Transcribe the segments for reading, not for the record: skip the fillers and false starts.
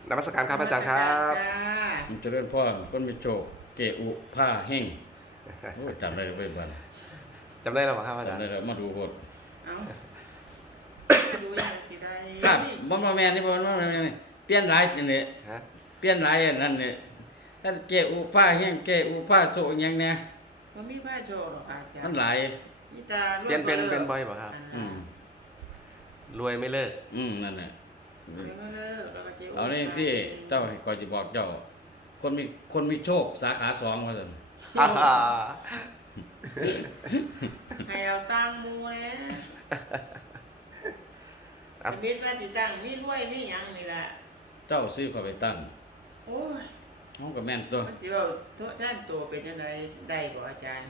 นมัสการครับอาจารย์ครับมันเจริญพรคนมีโชคเกอุผ้าแห้งโอ้จำได้เลยบ้านจำได้แล้วเหรอครับอาจารจำย์ได้แล้วมาดูโหดเอาดูยังสิได้ครับบ่แม่นนี่บ่แม่นนี่เปลี่ยนหลายจังได๋ฮะเปลี่ยนหลายอันนั้นนี่ถ้าเกอุผ้าแห้งเกอุผ้าโซหยังเนี่ยบ่มีผ้าโชว์หรอกอาจารย์มันหลายมีตาเปลี่ยนเป็นบ่อยบ่ครับอืมรวยไม่เลิกนั่นน่ะเลิกแล้วก็เจ๊เอานี่ที่เจ้าคอยสิบอกเจ้า คนมีโชคสาขา2ว่าซั่นอ่าฮ่าให้เอาตังมูแล้วมิตรว่าสิตั้งมีรวยมีหยังนี่ล่ะเจ้าซื้อเข้าไปตั้งโอ้ยเฮาก็แม่นตัวมันสิว่าท่านตัวเป็นจังไดได้บ่อาจารย์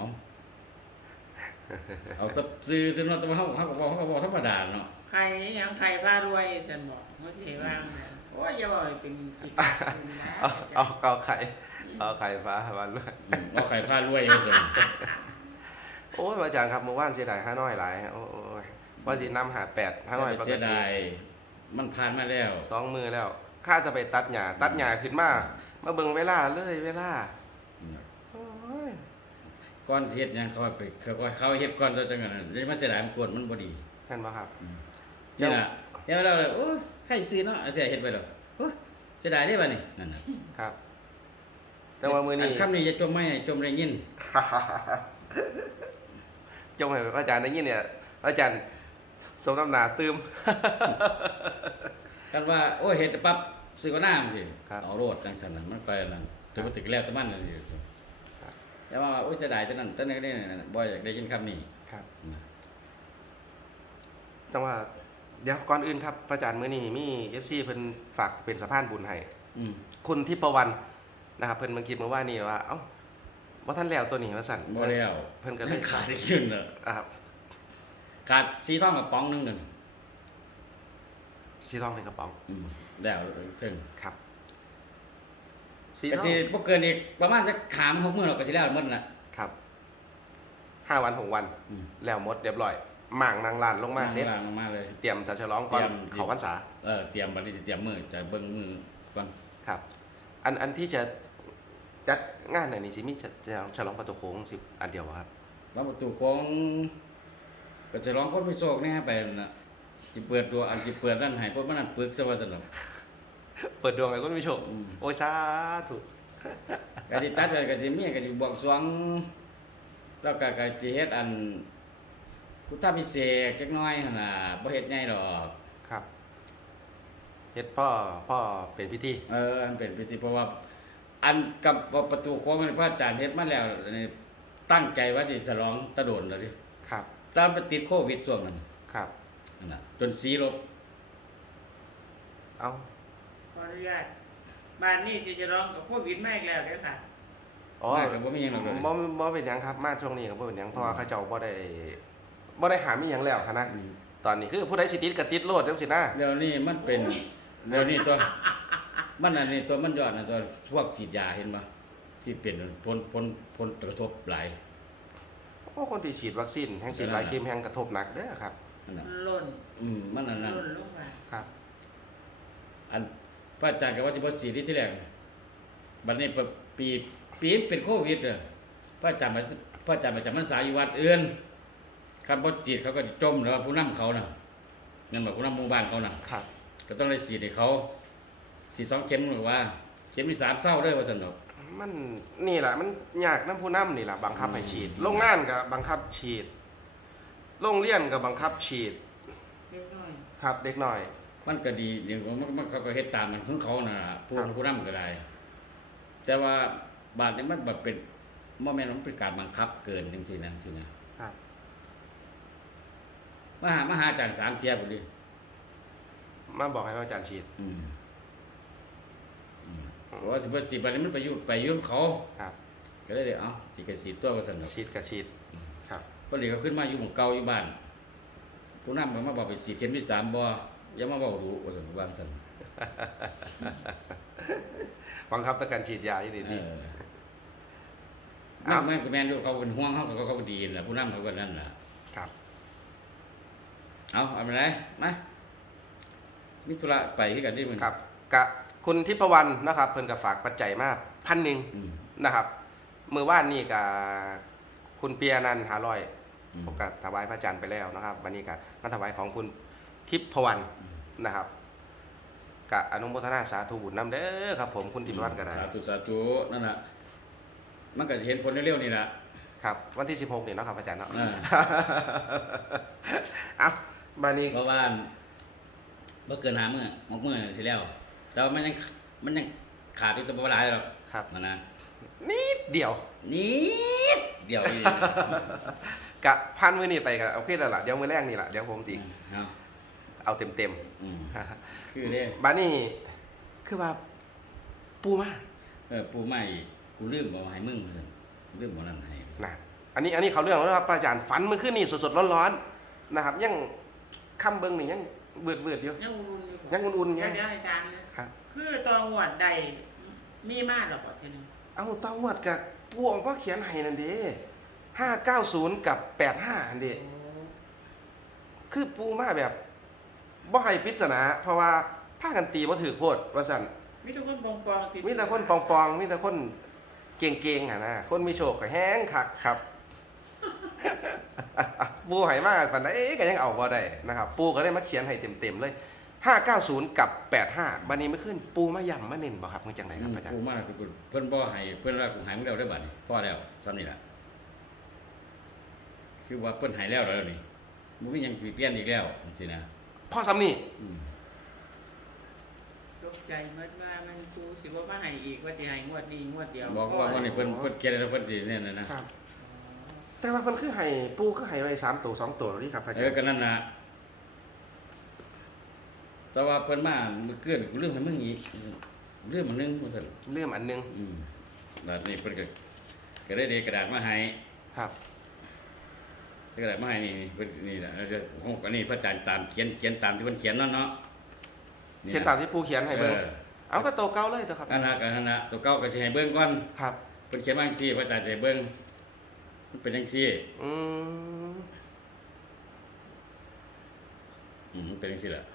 เอาแตซื้อเนาะแต่ว่าเฮาก็บอกธรรมดาเนาะใครหยังใครพารวยซั่นบอกเฮาสิว่าจังโอ้ยอย่าบอกให้เป็นกิจการนะเอาไข่ฟ้าวันด้วยเอาไข่ผ้ารวยอยู่ซั่นโอ้ยอาจารย์ครับเมื่อวานเสียดายห้าน้อยหลายโอ้ยว่าสินำหา8ห้าน้อยปกเสียติดายมันผ่านมาแล้ว 2 มือแล้วข้าจะไปตัดหญ้าขึ้นมาเบิ่งเวลาเลยเวลาโอ้ยก่อนเฮ็ดหยังเขาไปเขาเฮ็ดก่อนตัวจังนั้นเลยมาเสียดายมันกวนมันบ่ดีเห็นบ่ครับนี่ล่ะเดี๋ยวเราเลยโอ้ยใครซื้อเนาะเสียเฮ็ดไปแล้วโอ้ยเสียดายเด้บัดนี้นั่นน่ะครับ แต่ว่ามื้อนี้คำนี้อย่าจมไม่ให้จมได้ยินจงให้อาจารย์ได้ยินเนี่ยอาจารย์สมน้ำหนาตืมกันว่าโอ้ยเฮ็ดปั๊บซื้อก็น้ำสิครับเอาโลดจังซั่นน่ะมันไปนั่นถึงบ่ถึงแล้วแต่มันนั่นสิแต่ว่าโอ้ยเสียดายจังนั้นจังนั้นนี่บ่อยากได้ยินคำนี้ครับแต่ว่าเดี๋ยวก่อนอื่นครับพระอาจารย์มื้อนี้มี FC เพิ่นฝากเป็นสะพานบุญให้อืมคุณทิพวรรณนะครับเพิ่นมาคิดมาว่านี่ว่าเอ้าบ่ทันแล้วตัวนี้ว่าสั่นบ่แล้วเพิ่นก็เลยขาดอีกขึ้นน่ะครับขาดสีทองกับป๋องหนึงนั่นสีทองในกระป๋องแล้วถึงครับสีก็ทองสิบ่เกินอีกประมาณสักขาม6มื้อเราก็สิแล้วหมดน่ะครับ5 วัน6 วัน แล้วหมดเรียบร้อยหม่างนางลานลงมาเสร็จลงมาเลยเตรียมจะฉลองก่อนเตรียมเข้าพรรษาเตรียมบัดนี้สิเตรียมมื้อจะเบิ่งมื้อก่อนครับ อันที่จะจัดงานไหนนี่สิมีจะฉลองประตูโค้งสิอันเดียวบ่ครับว่าประตูของก็จะร้องคนมีโชคแน่ไปนั่นน่ะสิเปิดตัวอันสิเปิดนั่นให้พวกมันนั่นปึกซะว่าซั่นดอกเปิดดวงให้คนมีโชคอืมโอ้ยสาธุก็สิตัดไว้ก็สิมีก็สิบวงสรวงแล้วก็สิเฮ็ดอันพุทธพิเศษจักหน่อยหั่นน่ะบ่เฮ็ดใหญ่ดอกครับเฮ็ดพ่อเป็นพิธีอันเป็นพิธีเพราะว่า อันกับประตูโค้งนี่พระอาจารย์เฮ็ดมาแล้วนี่ตั้งใจว่าสิฉลองตะโดนแล้วดิครับตามไปติดโควิดช่วงนั้นครับนั่นน่ะจนสีลบเอาขออนุญาตบ้านนี้สิจะร้องกับโควิดมาอีกแล้วเด้อค่ะอ๋อไม่ก็บ่มีหยังหรอกเดี๋ยวนี้บ่เป็นหยังครับ มาช่วงนี้ก็บ่เป็นหยังเพราะว่าเขาเจ้าบ่ได้หามีหยังแล้วค่ะนะ ตอนนี้คือผู้ใดสิติดก็ติดโลดจังซี่นะเดี๋ยวนี้มันเป็นเดี๋ยวนี้ตัว มันอันนี้ตัวมันยอดนะตัวพวกฉีดยาเห็นบ่ที่เป็นผลกระทบหลายโอ้คนที่ฉีดวัคซีนแห่งฉีดหลายเข็มแห่งกระทบหนักเด้อครับนั่นน่ะล่นมันอันนั้นล่นลงมาครับอันพระอาจารย์ก็ว่าสิบ่ฉีดที่แรกบัดนี้ปีเป็นโควิดเด้อพระอาจารย์ประจำพรรษาอยู่วัดอื่นคันบ่ฉีดเขาก็จมแล้วผู้นำเขาน่ะนั่นบ่ผู้นำหมู่บ้านเขาน่ะครับก็ต้องได้ฉีดให้เขาฉีด2เข็มหรือว่า เข็มที่3เศร้าเด้อว่าซั่นดอกมันนี่แหละมันยากนำผู้นำนี่ล่ะบังคับให้ฉีดโรงงานก็บังคับฉีดโรงเรียนก็บังคับฉีดเล็กน้อยครับเด็กน้อยมันก็ดีเดี๋ยวมันเขาก็เฮ็ดตามมันของเขาน่ะผู้ครับผู้นำก็ได้ แต่ว่าบาดนี้มันแบบเป็นบ่แม่นมันเป็นการบังคับเกินจังซี่นะครับ มาหาอาจารย์3เที่ยพุ่นดิมาบอกให้พระอาจารย์ฉีดเพราะว่าสิบ่สิบัดนี้มันไปอยู่ของเขาครับก็เลยได้เอ้าสิก็สิตัวว่าซั่นดอกฉีดกับฉีดครับพอดีเขาขึ้นมาอยู่หมู่เก่าอยู่บ้านผู้นำก็มาบอกไปฉีดเข็มที่3บ่อย่ามาเว้ารู้ว่าซั่นว่าซั่นบังคับต่อการฉีดยาอยู่ดีนั่นแม่นอยู่เขาเป็นห่วงเขาก็ดีแหละผู้นำเขาก็นั่นล่ะๆครับเอาไปไหนมามีธุระไปคือกันที่มึงครับกะคุณทิพวรรณนะครับเพิ่นก็ฝากปัจจัยมา1,000 อืมนะครับมื้อว่านนี่ก็คุณเปียนันท์อืม 500ผมก็ถวายพระอาจารย์ไปแล้วนะครับวันนี้ก็มาถวายของคุณทิพวรรณนะครับกะอนุโมทนาสาธุบุญนำเด้อครับผมคุณทิพวรรณก็ได้สาธุสาธุนั่นน่ะมันก็เห็นผลเร็วๆนี่ล่ะครับวันที่16นี่เนาะครับอาจารย์เนาะอ่าเอาบานี้เพราะว่าบ่เกิน5มื้อ6มื้อสิแล้ว แต่ว่ามันยังขาดอยู่แต่บ่หลายหรอกครับนั่นนะนิดเดียวนิดเดียวอีกกะพันมือนี่ไปกะโอเคแล้วล่ะเดี๋ยวมือแรกนี่ล่ะเดี๋ยวผมสิเอาเอาเต็มอืมๆคือเด้บานี้คือว่าปูมาปูใหม่กูลืมบ่ให้มึงว่าซั่นลืมบ่นั่นให้นะอันนี้เขาเรื่องแล้วนะครับอาจารย์ฝันเมื่อคืนนี่สดๆร้อนๆนะครับ ยังค่ำเบิ่งนี่ยังเบือดๆอยู่ยังอุ่นๆอยู่ยังอุ่นๆเดี๋ยัยวงเดี๋ยวอาจารย์นะครับ คือตองวดใดมีมาหรอกบ่ทีนึงเอาต้องวัดกับปูออกว่าเขียนให้นั่นเด้590กับ85อันเด้ คือปูมาแบบบ่ให้ปริศนาเพราะว่าพากันตีบ่ถือโพดว่าซั่นมีทุกคนปองๆติดมีแต่คนปองๆมีแต่คนเก่งๆหั่นนะคนมีโชคก็แฮงคักครับ ปูให้มาปานใดก็ยังเอาบ่ได้นะครับ ปูก็ได้มาเขียนให้เต็มๆเลย590กับ85บัดนี้เมื่อคืนปูมาย้ำมาเน้นบ่ครับมันจังไดครับอาจารปูย์มาคือเพิ่นบ่ให้เพิ่นว่ากูให้มึงแล้วได้อบัดนี้พอแล้วซ้ำนี่ล่ะคือว่าเพิ่นให้แล้วนี่บ่มีหยังเปลี่ยนอีกแล้วจังซี่นะพ่อซ้ำนี่อืมตกใจเมื่อว่ามันกูสิว่ามาให้อีกว่าสิให้งวดนี้งวดเดียวบอกว่าวันนี้เพิ่นเขียนแล้วเพิ่นสิเนี่ยนะครับแต่ว่าเพิ่นคือให้ปูคือให้ไว้3ตัว2ตัวนี่ครับอาจารย์ก็นั่นน่ะแต่ว่าเพิ่นมาเมื่อคืนกูลืมให้มึงอีกลืมมันนึงว่าซั่นเรื่องอันหนึงบัดนี้เพิ่นก็ได้กระดาษมาให้ครับกระดาษมาให้นี่เพิ่นนี่ล่ะแล้วจะอันนี้พระอาจารย์ตามเขียนตามที่เพิ่นเขียนนั่นเนาะเขียนตามที่ปูเขียนให้เบิ่งออเอาก็โตวเก่าเลยตัวครับอันน่ะตัวเก่าก็สิให้เบิ่งก่อนครับเพิ่นเขียนมาจังซี่พระอาจารย์สิให้เบิ่งมันเป็นจังซี่อืมมันเป็นจังซี่ล่ะ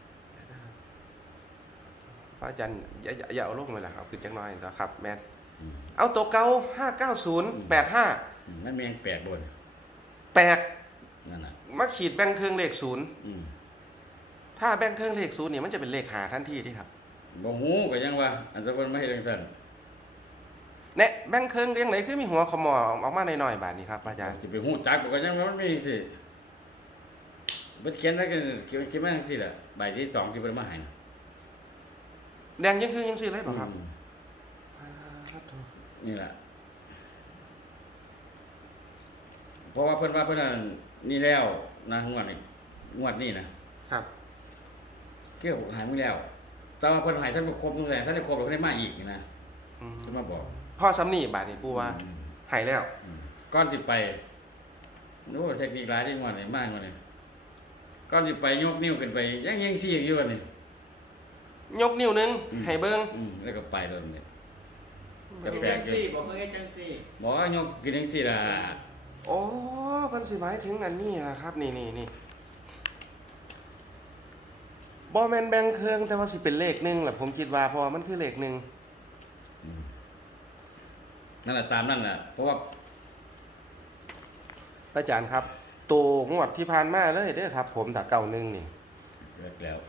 พระอาจารย์อย่าเอาลงเลยล่ะครับขึ้นจังน้อยนะครับ แม่นอืมเอาตัวเก่า59085 มันแม่งแปลกบ่นแปลกนั่นน่ะมาขีดแบ่งเครื่องเลข0 อืมถ้าแบ่งเครื่องเลข0เนี่ยมันจะเป็นเลขหาทันทีที่ครับบ่ฮู้ก็ยังว่า อันซะเพิ่นมาเฮ็ดจังซั่นเนี่ยแบ่งเครื่องจังไหนคือมีหัวขมอออกมาหน่อยๆบาดนี้ครับอาจารย์สิไปฮู้จักก็ยังว่ามันมีจังซี่เพิ่นเขียนไว้ก็เขียนมาจังซี่ล่ะใบที่2ที่เพิ่นมาให้แดงยังคือยังซื้อเลยบ่ครับอืมครับนี่ล่ะเพราะว่าเพิ่นว่าเพิ่นนั่นนี่แล้วนะงวดนี้นะครับ เกี่ยวกับหายมึงแล้ว แต่ว่าเพิ่นหายท่านบ่ครบตั้งแต่ท่านได้ครบแล้วเพิ่นได้มาอีกนะอืมจะมาบอกพ่อซ้ำนี่บาดนี้ปูว่าอืมหายแล้วก้อนสิไปโอ้เทคนิคหลายที่งวดนี่มากกว่านี่ก้อนสิไปยกนิ้วขึ้นไปยังซี่อยู่อันนี้ยกนิ้วหนึงอืมให้เบิ่งแล้วก็ไปแล้วนี่เฮ็ดจังซี่บอกเฮ็ดจังซี่บอกว่ายกกินจังซี่ล่ะโอ้เพิ่นสิหมายถึงอันนี้ล่ะครับ นี่บ่แม่นแบ่งเครื่องแต่ว่าสิเป็นเลขหนึงล่ะผมคิดว่าเพราะว่ามันคือเลขหนึงอืมนั่นน่ะตามนั่นน่ะเพราะว่าอาจารย์ครับตัวงวดที่ผ่านมาเลยเด้อครับ ผมถ้า91นี่เลิกแล้ว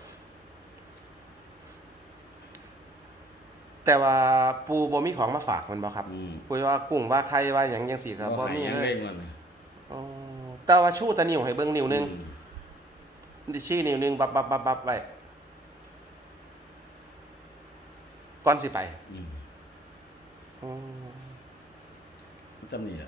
แต่ว่าปูบ่มีของมาฝากมันบ่ครับอืมปุ้ยว่ากุ้งว่าไข่ว่าหยังจังซี่ครับบ่มีหาเลยงวดนี่อ๋อแต่ว่าชูตะนิ้วให้เบิ่งนิ้วหนึงอืมดิชี้นิ้วหนึงบับไว้ก่อนสิไปอืมอ๋อจำนี่แหละ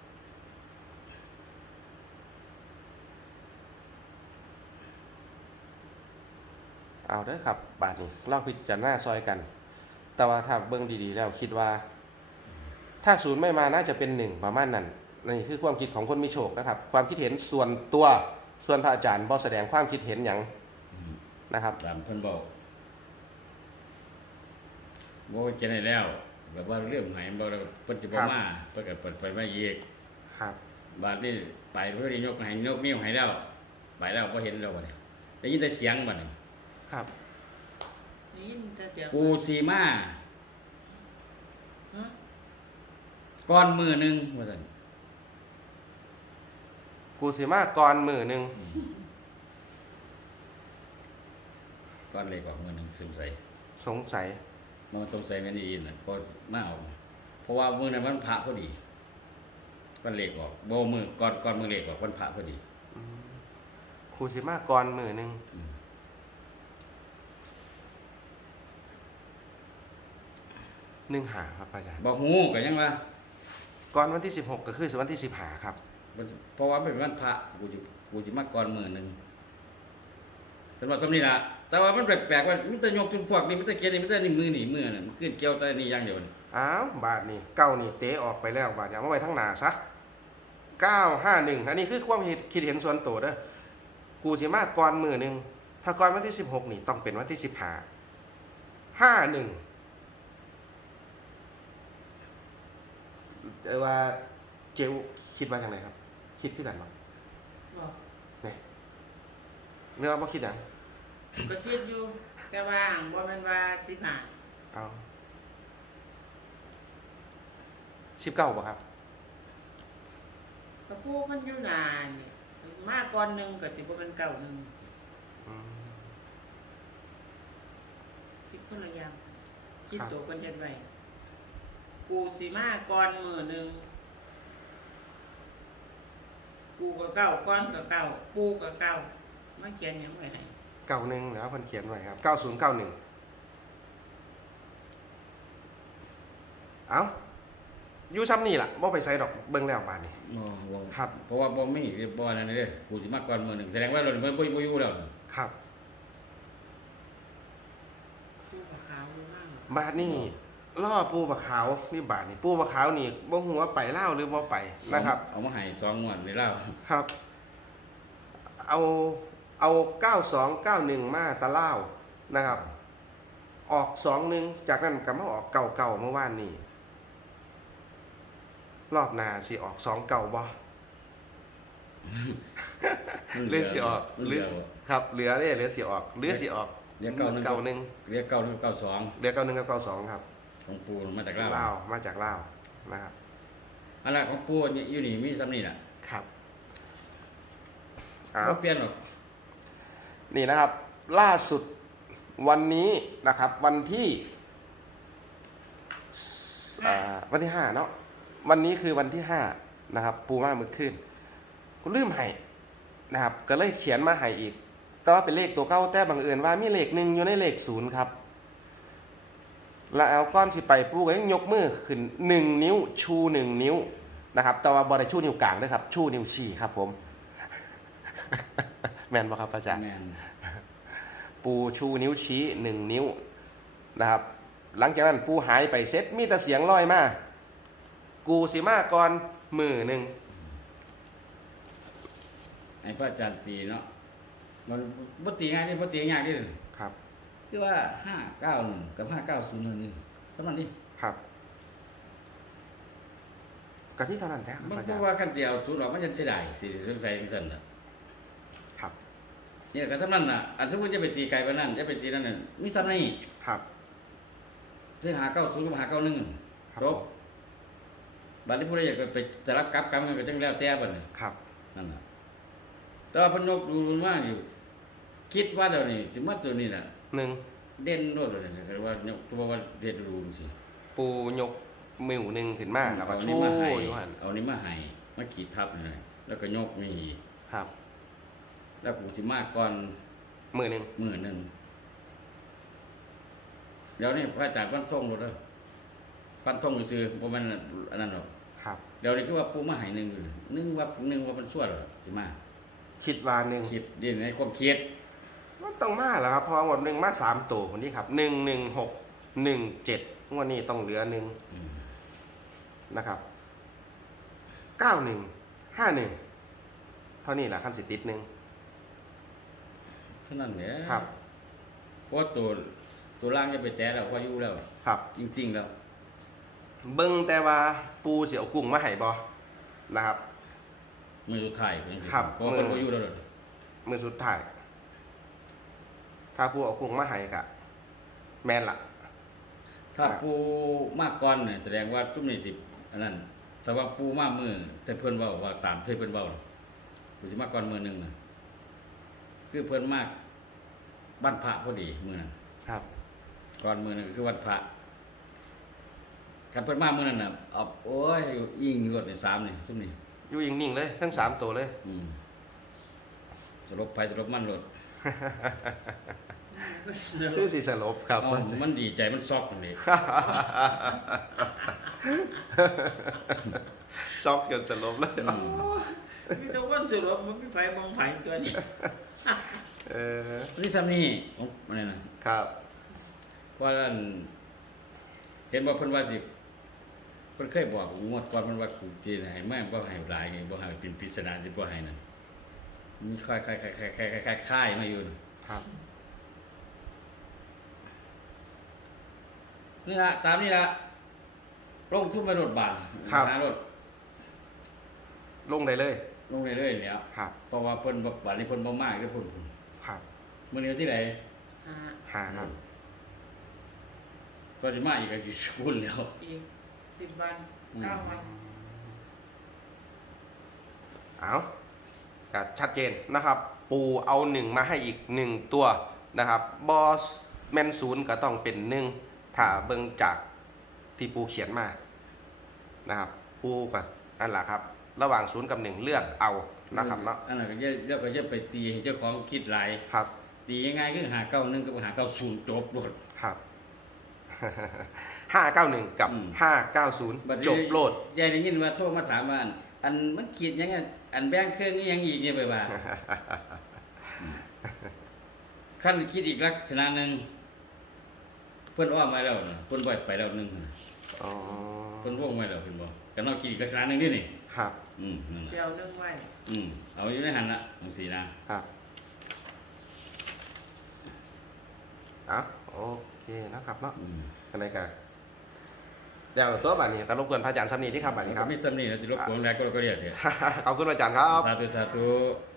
เอาเด้อครับบาดนี้ลองพิจารณาซอยกัน แต่ว่าถ้าเบิ่งดีๆแล้วคิดว่า ถ้าศูนย์ไม่มาน่าจะเป็น1ประมาณนั้นนี่คือความคิดของคนมีโชคนะครับ ความคิดเห็นส่วนตัวส่วนพระอาจารย์บ่แสดงความคิดเห็นหยังอืมนะครับตามเพิ่นบอกว่าเจนได้แล้ว แบบว่าเรื่องไหนบ่แล้วเพิ่นสิบ่มาเพิ่นก็เปิดไปมาอีกครับบาดนี้ไปเพิ่นได้ยกให้ยกนิ้วให้แล้วไปแล้วบ่เห็นแล้วบัดนี้ได้ยินแต่เสียงบัดนี้ครับได้ยินจะเสียกูสีมาฮะก่อนมือหนึงว่าซั่นกูสิมาก่อนมือหนึงก่อนเลขออกมือหนึงสงสัยสงสัยมันสงสัยแม่นอีน่ะพอมาเอาเพราะว่ามือนั้นวันพระพอดีวันเลขออกบ่มือก่อนมือเลขออกวันพระพอดีกูสิมาก่อนมือหนึงอืม 1หาครับอาจารย์บ่ฮู้ก็ยังว่าก่อนวันที่16ก็คือวันที่15ครับเพราะว่ามันเป็นวันพระกูสิมาก่อนมือหนึงสำหรับสำนี้ล่ะแต่ว่ามันแปลกๆว่ามันจะยกจุดพวกนี้มันจะเขียนนี่มันจะนี่มือนั่นมันขึ้นเกี่ยวแต่นี่อย่างเดียวนี่อ้าวบาทนี่เก้านี่เตะออกไปแล้วบาทอย่ามาไว้ทั้งหน้าซะ951อันนี้คือความคิดเห็นส่วนตัวเด้อกูสิมาก่อนมือหนึงถ้าก่อนวันที่16นี่ต้องเป็นวันที่15 51ว่าเจลคิดว่าจังไดครับ คิดคือกันบ่บอกนี่เรื่องว่าบ่คิดหยังก็คิดอยู่แต่ว่าอ่างบ่แม่นว่า15 เอา19บ่ครับก็ผู้มันอยู่นานนี่มาก่อนหนึงก็สิบ่เป็นเก่าหนึงอืมคิดคนละอย่างคิดครับตัวคนเฮ็ดไว้กูสิมาก่อนมื้อหนึงกูก็เก่าก่อนก็เก่าปูก็เก่ามาเขียนหยังไว้ให้ 91แล้วเพิ่นเขียนไว้ครับ9091เอ้าอยู่ซ้ำนี่ล่ะบ่ไปไสดอกเบิ่งแล้วบาดนี้บ่ครับเพราะว่าบ่มีบ่นั่นเด้อกูสิมาก่อนมือหนึงแสดงว่าเราบ่อยู่แล้วครับปูก็ขาวอยู่มากบาดนี้ล่อปูบะขาวนี่บาดนี้ปูบะขาวนี่บ่ฮู้ว่าไปลาวหรือบ่ไปนะครับเอามาให้2งวดในลาวครับ เอา9291มาตะลาวนะครับ ออก21จากนั้นก็มาออกเก่าเมื่อวานนี้รอบหน้าสิออก29บ่ หรือสิออกหรือครับเหลือเหลือสิออกหรือสิออกเรียกเก้าหนึ่ง 91 เรียก91 92 เหลือ91กับ92ครับของปูมาจากลาวลาวมาจากลาวนะครับอันละของปูอยู่นี่มีซ้ำนี่ล่ะครับบ่เปลี่ยนหรอกนี่นะครับ ล่าสุดวันนี้นะครับ วันที่วันที่5เนาะวันนี้คือวันที่5นะครับ ปูมามือขึ้นกูลืมให้นะครับ ก็เลยเขียนมาให้อีก แต่ว่าเป็นเลขตัวเก้าแต่บังเอิญว่ามีเลข1อยู่ในเลข0ครับ แล้วเอาก้อนสิไปปูก็ยังยกมือขึ้น1นิ้วชู1นิ้วนะครับ แต่ว่าบ่ได้ชูนิ้วกลางด้วยครับ ชูนิ้วชี้ครับผม แม่นบ่ครับอาจารย์แม่นปูชูนิ้วชี้1นิ้วนะครับ หลังจากนั้นปูหายไปเซ็ตมีแต่เสียงลอยมากูสิมาก่อนมือหนึ่งให้พระอาจารย์ตีเนาะมันบ่ตีง่ายเด้บ่ตียากเด้ครับคือว่า591กับ5901นี่สำนั้นนี่ครับก็ที่เท่านั้นแหละครับมันอาเพจารราะย์ว่าคันสิเอาสูตรออกมันจะเสียดายสิสงสัยจังซั่นน่ะครับเนี่ยก็สำนั้นน่ะอันสมมุติจะไปตีไกลกว่านั้นจะไปตีนั่นน่ะมีซ้ำนี่ครับซื้อ590กับ591 ครับจผบมบัดนี้ผู้ใดอยากไปจะรับกลับกรรมมันก็จังแล้วแต่บัดนี้ครับนั่นน่ะแต่ว่าเพนยกดูมาอยู่ คิดว่าเดี๋ยวนี้สิมาตัวนี้น่ะ 1 เด่นโลดเลยนะคือว่ายกตัวว่าเด่นดูสิปูยกมือหนึ่งขึ้นมาแล้วก็เอาชูนี้มาให้อยู่หันเอานี้มาให้มาขีดทับเลยแล้วก็ยกนี่ครับแล้วกูสิมาก่อนมือหนึ่งมื้อหนึงเดี๋ยวนี้พระอาจารย์ฟันธงโลดเด้อฟันธงซื่อๆบ่แม่นอันนั้นหรอกครับเดี๋ยวนี้คือว่าปูมาให้หนึงอยู่หนึงว่ามันชั่วแล้วสิมาคิดว่าหนึ่งคิดดิในความคิดมันต้องมาแล้วครับเพอวันหนึ่งมา3ตัวคนนี้ครับ11617งวดนี้ต้องเหลือ1 อืมนะครับ9151เท่านี้แหละขั้นสิติดหนึ่งเท่านั้นแหละครับเพราะตัวล่างจะไปแตะแล้วเพราะอยู่แล้วครับจริงๆแล้วเบิ่งแต่ว่าปูเสียวกุ้งมาให้บ่นะครับมือสุดท้ายจริงๆครับเพราะว่าคนบ่อยู่แล้วเด้อมือสุดท้าย ถ้าปูเอากุ้งมาให้กะแม่นล่ะถ้าปูมากก่อนเนี่ยแสดงว่าตุ้มนี่สิอันนั้นแต่ว่าปูมากมือแต่เพิ่นเว้าว่าตามเพิ่นเว้ากูสิมาก่อนมือหนึงน่ะคือเพิ่นมากบ้านพระพอดีมื้อนั้นครับก่อนมือหนึงคือวันพระคันเพิ่นมามื้อนั้นน่ะเอาโอ้ยยิงรถนี่3นี่ซุมนี่อยู่นิ่งๆเลยทั้ง3ตัวเลยสลบไปสลบมันรถคือสิสลบครับเอ้ามันดีใจมันซอกนั่นเองช็อกจนสลบเลยมีแต่คนสรุปมันมีไผมองไผตัวนี้เออนี่ซ้ำนี่อะไรนะครับ ว่าอันเห็นว่าเพิ่นว่าสิเพิ่นเคยบอกงวดก่อนเพิ่นว่ากูสิให้แม่บ่ให้หลายไงบ่ให้เป็นปริศนาสิบ่ให้นั่นมีค่ายๆมาอยู่น่ะครับนี่ล่ะตามนี่ล่ะลงทุนมารถบานหารถลงได้เลยลงเรื่อยๆแล้วครับเพราะว่าเพิ่นบ่บาดนี้เพิ่นบ่มากเด้อเพิ่นครับมื้อนี้วันที่ไหนห้า 5ครับก็สิมาอีกก็สิคุ้นแล้วอีก10 วัน 9 วันเอาก็ชัดเจนนะครับ ปูเอา1มาให้อีก1ตัวนะครับบอสแมนศูนย์ก็ต้องเป็น1ถ้าเบิ่งจากที่ปูเขียนมานะครับ ปูก็นั่นแหละครับ ระหว่าง0กับ1เลือกเอานะครับเนาะอันนั้นก็อย่าไปตีให้เจ้าของคิดหลายครับตีง่ายๆคือ591กับ590จบโลดครับ 591 กับอืม 590 จบโลดยายได้ยินว่าโทรมาถามว่าอันมันคิดยังไงอันแบ่งเครื่องอีหยังอีกเนี่ยไปว่า ขั้นคิดอีกลักษณะหนึงเพิ่นอ้อมไว้แล้วนะเพิ่นบ่ไปแล้วหนึงอ๋อเพิ่นวงไว้แล้วเห็นบ่ก็นอกคิดอีกลักษณะหนึงนี่นี่ครับนั่นเดี๋ล่ะยวนึ่งไว้เอาอยู่ในหันน่ะจังซี่นะครับเอาโอเคนะครับเนาะอืมอะไรกันเดี๋ยวตัวบัตรนี้ตลบกวนพระอาจารย์สำนีที่ครับบัตรนี้ครับมีสำนีนะสิรบกวนได้ก็เรียกเถอะขอบคุณพระอาจารย์ครับสาธุ